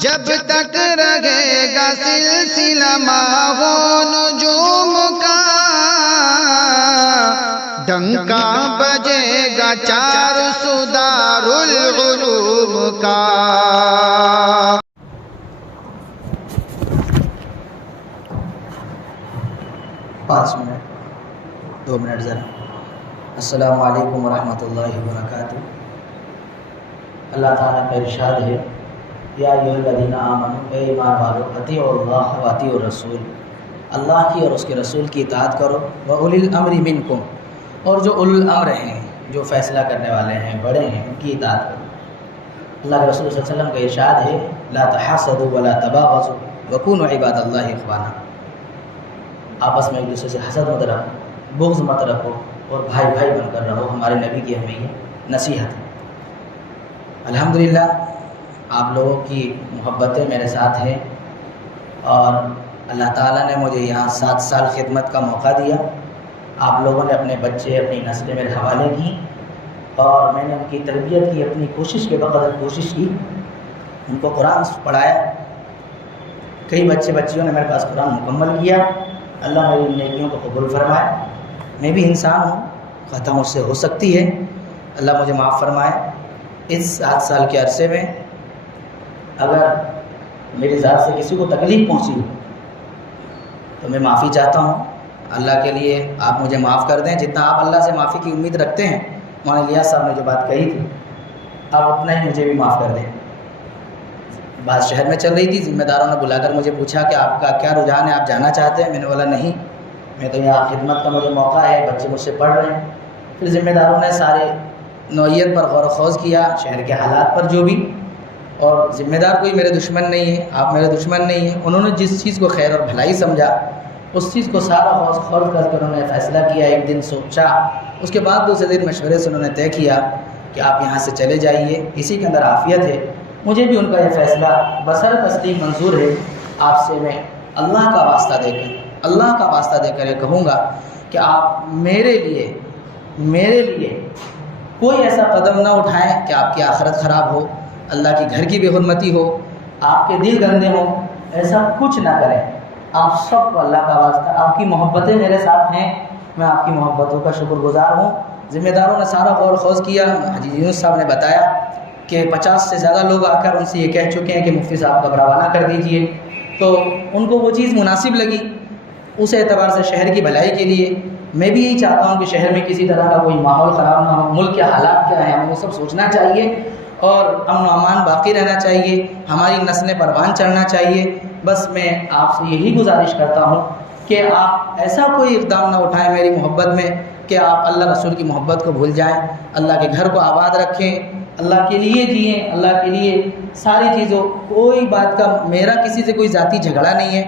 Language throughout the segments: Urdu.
جب تک رہے گا سلسلہ ماہو نجوم کا، ڈنکا بجے گا چار سدار العلوم کا۔ 5 منٹ 2 منٹ ذرا۔ السلام علیکم ورحمۃ اللہ وبرکاتہ۔ اللہ تعالیٰ کا ارشاد ہے، یا ایھا الذین آمنوا، اے ایمان والو، اطیعوا اللہ و اطیعوا الرسول، اللہ کی اور اس کے رسول کی اطاعت کرو، وَأُولِي الْأَمْرِ مِنْکُمْ، اور جو اولو الامر ہیں، جو فیصلہ کرنے والے ہیں، بڑے ہیں، ان کی اطاعت کرو۔ اللہ کے رسول صلی اللہ علیہ وسلم کا ارشاد ہے، لا تحاسدوا ولا تباغضوا وکونوا عباد اللہ اخوانا، آپس میں ایک دوسرے سے حسد مت رکھو، بغض مت رکھو، اور بھائی بھائی بن کر رہو۔ ہمارے نبی کی ہمیں یہ نصیحت ہے۔ الحمدللہ آپ لوگوں کی محبتیں میرے ساتھ ہیں، اور اللہ تعالیٰ نے مجھے یہاں 7 سال خدمت کا موقع دیا۔ آپ لوگوں نے اپنے بچے، اپنی نسلیں میرے حوالے کی، اور میں نے ان کی تربیت کی، اپنی کوشش کے بقدر کوشش کی، ان کو قرآن پڑھایا۔ کئی بچیوں نے میرے پاس قرآن مکمل کیا۔ اللہ میری نیکیوں کو قبول فرمائے۔ میں بھی انسان ہوں، خطا مجھ سے ہو سکتی ہے، اللہ مجھے معاف فرمائے۔ اس 7 سال کے عرصے میں اگر میری ذات سے کسی کو تکلیف پہنچی تو میں معافی چاہتا ہوں۔ اللہ کے لیے آپ مجھے معاف کر دیں، جتنا آپ اللہ سے معافی کی امید رکھتے ہیں۔ مولانا الیاس صاحب نے جو بات کہی تھی، آپ اتنا ہی مجھے بھی معاف کر دیں۔ بات شہر میں چل رہی تھی، ذمہ داروں نے بلا کر مجھے پوچھا کہ آپ کا کیا رجحان ہے، آپ جانا چاہتے ہیں؟ میں نے بولا نہیں، میں تو یہاں خدمت کا مجھے موقع ہے، بچے مجھ سے پڑھ رہے ہیں۔ پھر ذمہ داروں نے سارے نوعیت پر غور و خوض کیا، شہر کے حالات پر جو بھی، اور ذمہ دار کوئی میرے دشمن نہیں ہے، آپ میرے دشمن نہیں ہیں۔ انہوں نے جس چیز کو خیر اور بھلائی سمجھا، اس چیز کو سارا غور و خوض کر کے انہوں نے فیصلہ کیا۔ ایک دن سوچا، اس کے بعد دوسرے دن مشورے سے انہوں نے طے کیا کہ آپ یہاں سے چلے جائیے، اسی کے اندر عافیت ہے۔ مجھے بھی ان کا یہ فیصلہ بصر تسلیم منظور ہے۔ آپ سے میں اللہ کا واسطہ دے کر یہ کہوں گا کہ آپ میرے لیے کوئی ایسا قدم نہ اٹھائیں کہ آپ کی آخرت خراب ہو، اللہ کی گھر کی بے حرمتی ہو، آپ کے دل گندے ہوں، ایسا کچھ نہ کریں۔ آپ سب کو اللہ کا واسطہ، آپ کی محبتیں میرے ساتھ ہیں، میں آپ کی محبتوں کا شکر گزار ہوں۔ ذمہ داروں نے سارا غور و خوض کیا۔ حاجی یونس صاحب نے بتایا کہ 50 سے زیادہ لوگ آ کر ان سے یہ کہہ چکے ہیں کہ مفتی صاحب کا روانہ کر دیجئے، تو ان کو وہ چیز مناسب لگی۔ اس اعتبار سے شہر کی بھلائی کے لیے میں بھی یہی چاہتا ہوں کہ شہر میں کسی طرح کا کوئی ماحول خراب نہ ہو۔ ملک کے حالات کیا ہیں، ہمیں وہ سب سوچنا چاہیے، اور امن و امان باقی رہنا چاہیے، ہماری نسلیں پروان چڑھنا چاہیے۔ بس میں آپ سے یہی گزارش کرتا ہوں کہ آپ ایسا کوئی اقدام نہ اٹھائیں میری محبت میں کہ آپ اللہ رسول کی محبت کو بھول جائیں، اللہ کے گھر کو آباد رکھیں، اللہ کے لیے جئیں، اللہ کے لیے ساری چیزوں۔ کوئی بات کا میرا کسی سے کوئی ذاتی جھگڑا نہیں ہے،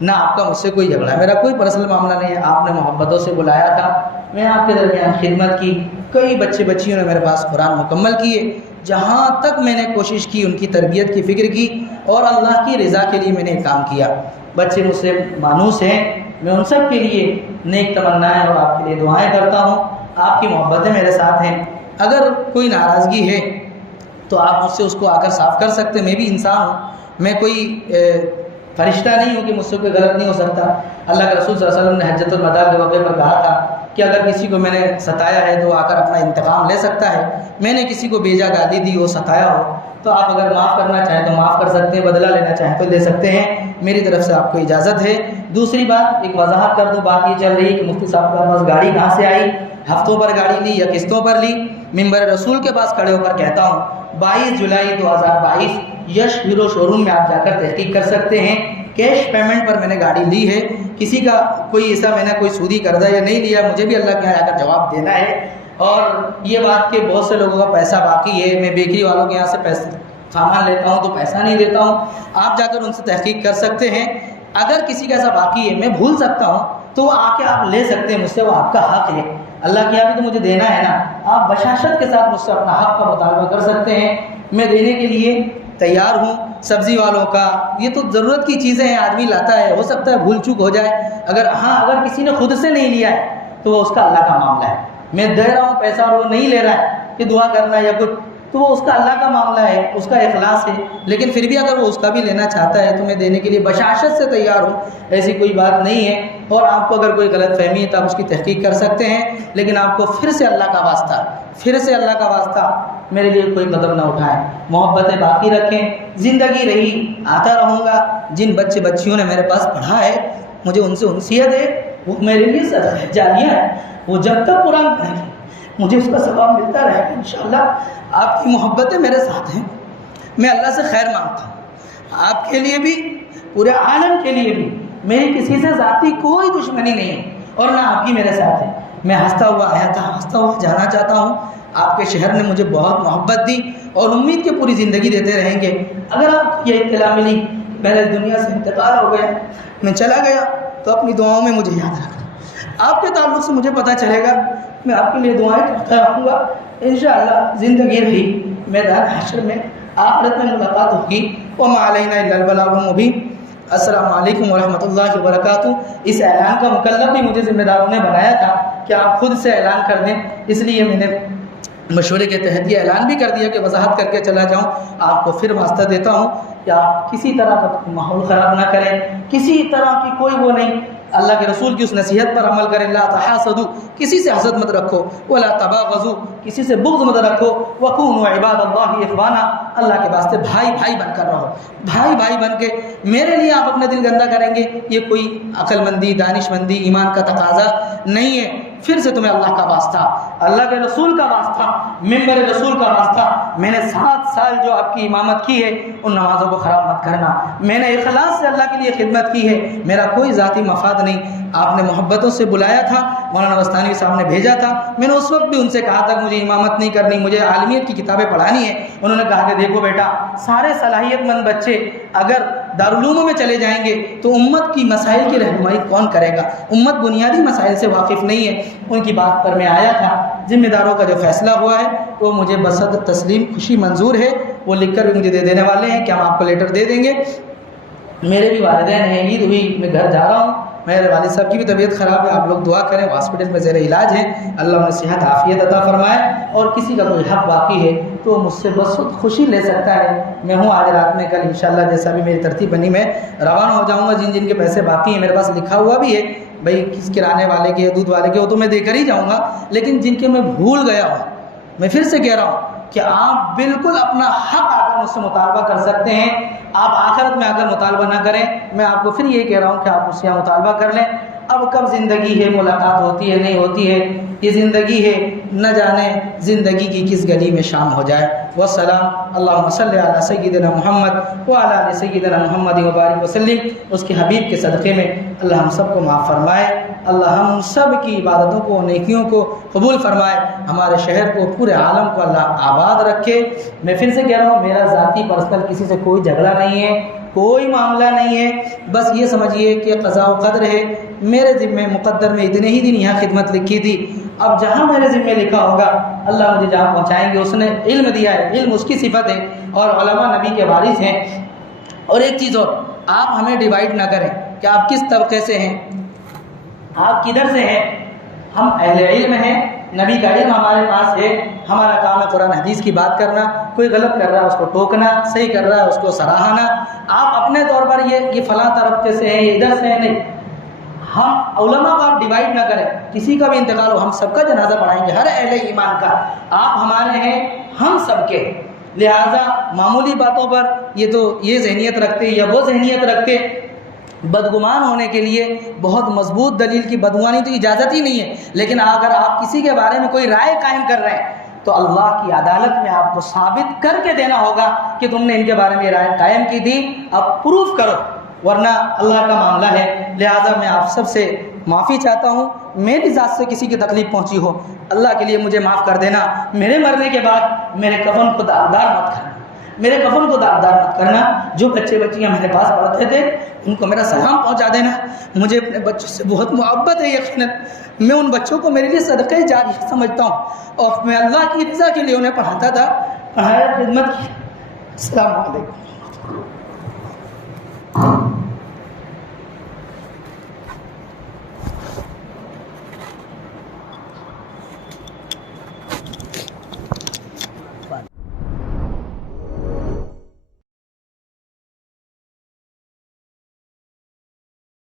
نہ آپ کا مجھ سے کوئی جھگڑا ہے، میرا کوئی پرسنل معاملہ نہیں ہے۔ آپ نے محبتوں سے بلایا تھا، میں آپ کے درمیان خدمت کی۔ کئی بچیوں نے میرے پاس قرآن مکمل کیے۔ جہاں تک میں نے کوشش کی، ان کی تربیت کی فکر کی، اور اللہ کی رضا کے لیے میں نے کام کیا۔ بچے مجھ سے مانوس ہیں، میں ان سب کے لیے نیک تمنائیں اور آپ کے لیے دعائیں کرتا ہوں۔ آپ کی محبتیں میرے ساتھ ہیں۔ اگر کوئی ناراضگی ہے تو آپ مجھ سے اس کو آ کر صاف کر سکتے ہیں۔ میں بھی انسان ہوں، میں کوئی فرشتہ نہیں ہوں کہ مجھ سے کوئی غلط نہیں ہو سکتا۔ اللہ کے رسول صلی اللہ علیہ وسلم نے حجۃ الوداع کے موقع پر کہا تھا کہ اگر کسی کو میں نے ستایا ہے تو آ کر اپنا انتقام لے سکتا ہے۔ میں نے کسی کو بیجا گالی دی ہو، ستایا ہو، تو آپ اگر معاف کرنا چاہیں تو معاف کر سکتے ہیں، بدلہ لینا چاہیں تو لے سکتے ہیں، میری طرف سے آپ کو اجازت ہے۔ دوسری بات ایک وضاحت کر دوں، بات یہ چل رہی ہے کہ مفتی صاحب کے پاس گاڑی کہاں سے آئی، ہفتوں پر گاڑی لی یا قسطوں پر لی؟ ممبر رسول کے پاس کھڑے ہو کر کہتا ہوں، 22 جولائی 2022 یش ہیرو شو روم میں آپ جا کر تحقیق کر سکتے ہیں، کیش پیمنٹ پر میں نے گاڑی لی ہے۔ کسی کا کوئی ایسا میں نے کوئی سودی قرضہ یا نہیں لیا، مجھے بھی اللہ کے یہاں آ کر جواب دینا ہے۔ اور یہ بات کہ بہت سے لوگوں کا پیسہ باقی ہے، میں بیکری والوں کے یہاں سے پیسے سامان لیتا ہوں تو پیسہ نہیں دیتا ہوں، آپ جا کر ان سے تحقیق کر سکتے ہیں۔ اگر کسی کا ایسا باقی ہے، میں بھول سکتا ہوں، تو وہ آ کے آپ لے سکتے ہیں مجھ سے، وہ آپ کا حق ہے۔ اللہ کے یہاں بھی تو مجھے دینا ہے نا، آپ بشاشت کے ساتھ مجھ سے اپنا حق کا مطالبہ کر سکتے ہیں، میں دینے کے لیے تیار ہوں۔ سبزی والوں کا یہ تو ضرورت کی چیزیں ہیں، آدمی لاتا ہے، ہو سکتا ہے بھول چوک ہو جائے، اگر کسی نے خود سے نہیں لیا ہے تو وہ اس کا اللہ کا معاملہ ہے۔ میں دے رہا ہوں پیسہ اور وہ نہیں لے رہا ہے کہ دعا کرنا یا کچھ، تو وہ اس کا اللہ کا معاملہ ہے، اس کا اخلاص ہے، لیکن پھر بھی اگر وہ اس کا بھی لینا چاہتا ہے تو میں دینے کے لیے بشاشت سے تیار ہوں، ایسی کوئی بات نہیں ہے۔ اور آپ کو اگر کوئی غلط فہمی ہے تو آپ اس کی تحقیق کر سکتے ہیں، لیکن آپ کو پھر سے اللہ کا واسطہ میرے لیے کوئی قدم نہ اٹھائیں، محبتیں باقی رکھیں، زندگی رہی آتا رہوں گا۔ جن بچیوں نے میرے پاس پڑھا ہے مجھے ان سے انسیت ہے، وہ میرے لیے صدقہ جاریہ ہے، وہ جب تک قرآن پڑھیں گے مجھے اس کا ثواب ملتا رہے گا انشاءاللہ۔ آپ کی محبتیں میرے ساتھ ہیں، میں اللہ سے خیر مانگتا ہوں، آپ کے لیے بھی پورے عالم کے لیے بھی میری کسی سے ذاتی کوئی دشمنی نہیں ہے، اور نہ آپ کی میرے ساتھ ہے۔ میں ہنستا ہوا آیا تھا، ہنستا ہوا جانا چاہتا ہوں۔ آپ کے شہر نے مجھے بہت محبت دی اور امید کے پوری زندگی دیتے رہیں گے۔ اگر آپ کو یہ اطلاع ملی میرے دنیا سے انتقال ہو گیا، میں چلا گیا، تو اپنی دعاؤں میں مجھے یاد رکھنا۔ آپ کے تعلق سے مجھے پتہ چلے گا، میں آپ کے لیے دعائیں کرتا رہوں گا، انشاءاللہ زندگی رہی میدان حشر میں آخرت میں ملاقات ہوگی۔ وما علینا الا البلاغ المبین۔ السلام علیکم ورحمۃ اللہ وبرکاتہ۔ اس اعلان کا مکلف بھی مجھے ذمہ داروں نے بنایا تھا کہ آپ خود سے اعلان کر دیں، اس لیے میں نے مشورے کے تحت یہ اعلان بھی کر دیا کہ وضاحت کر کے چلا جاؤں۔ آپ کو پھر واسطہ دیتا ہوں کہ آپ کسی طرح کا ماحول خراب نہ کریں، کسی طرح کی کوئی وہ نہیں، اللہ کے رسول کی اس نصیحت پر عمل کریں، لا تحاسدوا، کسی سے حسد مت رکھو، ولا تباغضوا، کسی سے بغض مت رکھو، وکونوا عباد اللہ اخوانا، اللہ کے واسطے بھائی بن کر رہو، بھائی بن کے۔ میرے لیے آپ اپنا دل گندا کریں گے یہ کوئی عقل مندی، دانش مندی، ایمان کا تقاضا نہیں ہے۔ پھر سے تمہیں اللہ کا واسطہ، اللہ کے رسول کا واسطہ، ممبر رسول کا واسطہ، میں نے 7 سال جو آپ کی امامت کی ہے ان نمازوں کو خراب مت کرنا، میں نے اخلاص سے اللہ کے لیے خدمت کی ہے، میرا کوئی ذاتی مفاد نہیں۔ آپ نے محبتوں سے بلایا تھا، مولانا وستانی صاحب نے بھیجا تھا، میں نے اس وقت بھی ان سے کہا تھا کہ مجھے امامت نہیں کرنی، مجھے عالمیت کی کتابیں پڑھانی ہے۔ انہوں نے کہا کہ دیکھو بیٹا، سارے صلاحیت مند بچے اگر دارالعلوموں میں چلے جائیں گے تو امت کی مسائل کی رہنمائی کون کرے گا؟ امت بنیادی مسائل سے واقف نہیں ہے۔ ان کی بات پر میں آیا تھا۔ ذمہ داروں کا جو فیصلہ ہوا ہے وہ مجھے بصدر تسلیم خوشی منظور ہے، وہ لکھ کر بھی مجھے دے دینے والے ہیں کہ ہم آپ کو لیٹر دے دیں گے۔ میرے بھی والدین ہیں، عید ہوئی، میں گھر جا رہا ہوں، میرے والد صاحب کی بھی طبیعت خراب ہے، آپ لوگ دعا کریں، ہاسپٹل میں زیر علاج ہیں، اللہ انہیں صحت عافیت عطا فرمائے۔ اور کسی کا کوئی حق باقی ہے تو مجھ سے بس خوشی لے سکتا ہے، میں ہوں آج رات میں، کل انشاءاللہ جیسا بھی میری ترتیب بنی میں روانہ ہو جاؤں گا۔ جن کے پیسے باقی ہیں میرے پاس لکھا ہوا بھی ہے بھائی کس کرانے والے کے، دودھ والے کے، وہ تو میں دے کر ہی جاؤں گا، لیکن جن کے میں بھول گیا ہوں، میں پھر سے کہہ رہا ہوں کہ آپ بالکل اپنا حق آ کر مجھ سے مطالبہ کر سکتے ہیں۔ آپ آخرت میں آ کر مطالبہ نہ کریں، میں آپ کو پھر یہ کہہ رہا ہوں کہ آپ مجھ سے مطالبہ کر لیں۔ اب کب زندگی ہے، ملاقات ہوتی ہے نہیں ہوتی ہے، یہ زندگی ہے، نہ جانے زندگی کی کس گلی میں شام ہو جائے۔ والسلام، اللہم صلی علی سیدنا محمد وعلی آل سیدنا محمد وبارک وسلم۔ اس کے حبیب کے صدقے میں اللہ ہم سب کو معاف فرمائے، اللہ ہم سب کی عبادتوں کو، نیکیوں کو قبول فرمائے، ہمارے شہر کو، پورے عالم کو اللہ آباد رکھے۔ میں پھر سے کہہ رہا ہوں، میرا ذاتی پرسنل کسی سے کوئی جھگڑا نہیں ہے، کوئی معاملہ نہیں ہے، بس یہ سمجھیے کہ قضاء و قدر ہے۔ میرے ذمے مقدر میں اتنے ہی دن یہاں خدمت لکھی تھی، اب جہاں میرے ذمے لکھا ہوگا اللہ مجھے جہاں پہنچائیں گے۔ اس نے علم دیا ہے، علم اس کی صفت ہے، اور علماء نبی کے وارث ہیں۔ اور ایک چیز اور، آپ ہمیں ڈیوائیڈ نہ کریں کہ آپ کس طبقے سے ہیں، آپ کدھر سے ہیں۔ ہم اہل علم ہیں، نبی کا علم ہمارے پاس ہے، ہمارا کام ہے قرآن حدیث کی بات کرنا، کوئی غلط کر رہا ہے اس کو ٹوکنا، صحیح کر رہا ہے اس کو سراہنا۔ آپ اپنے طور پر یہ فلاں طبقے سے ہیں، یہ ادھر سے ہیں، نہیں۔ ہم علماء کو آپ ڈیوائیڈ نہ کریں، کسی کا بھی انتقال ہو ہم سب کا جنازہ پڑھائیں گے، ہر اہل ایمان کا۔ آپ ہمارے ہیں، ہم سب کے، لہٰذا معمولی باتوں پر یہ ذہنیت رکھتے یا وہ ذہنیت رکھتے، بدگمان ہونے کے لیے بہت مضبوط دلیل کی بدگمانی تو اجازت ہی نہیں ہے، لیکن اگر آپ کسی کے بارے میں کوئی رائے قائم کر رہے ہیں تو اللہ کی عدالت میں آپ کو ثابت کر کے دینا ہوگا کہ تم نے ان کے بارے میں یہ رائے قائم کی تھی، اب پروف کرو، ورنہ اللہ کا معاملہ ہے۔ لہٰذا میں آپ سب سے معافی چاہتا ہوں، میری ذات سے کسی کی تکلیف پہنچی ہو، اللہ کے لیے مجھے معاف کر دینا۔ میرے مرنے کے بعد میرے کفن کو داغدار مت کرنا، میرے کفن کو داغدار مت کرنا۔ جو بچے بچیاں میرے پاس پڑھتے تھے ان کو میرا سلام پہنچا دینا۔ مجھے اپنے بچوں سے بہت محبت ہے، یقیناً میں ان بچوں کو میرے لیے صدقہ جاریہ سمجھتا ہوں، اور میں اللہ کی رضا کے لیے انہیں پڑھاتا تھا، پڑھایا، خدمت کی۔ السلام علیکم۔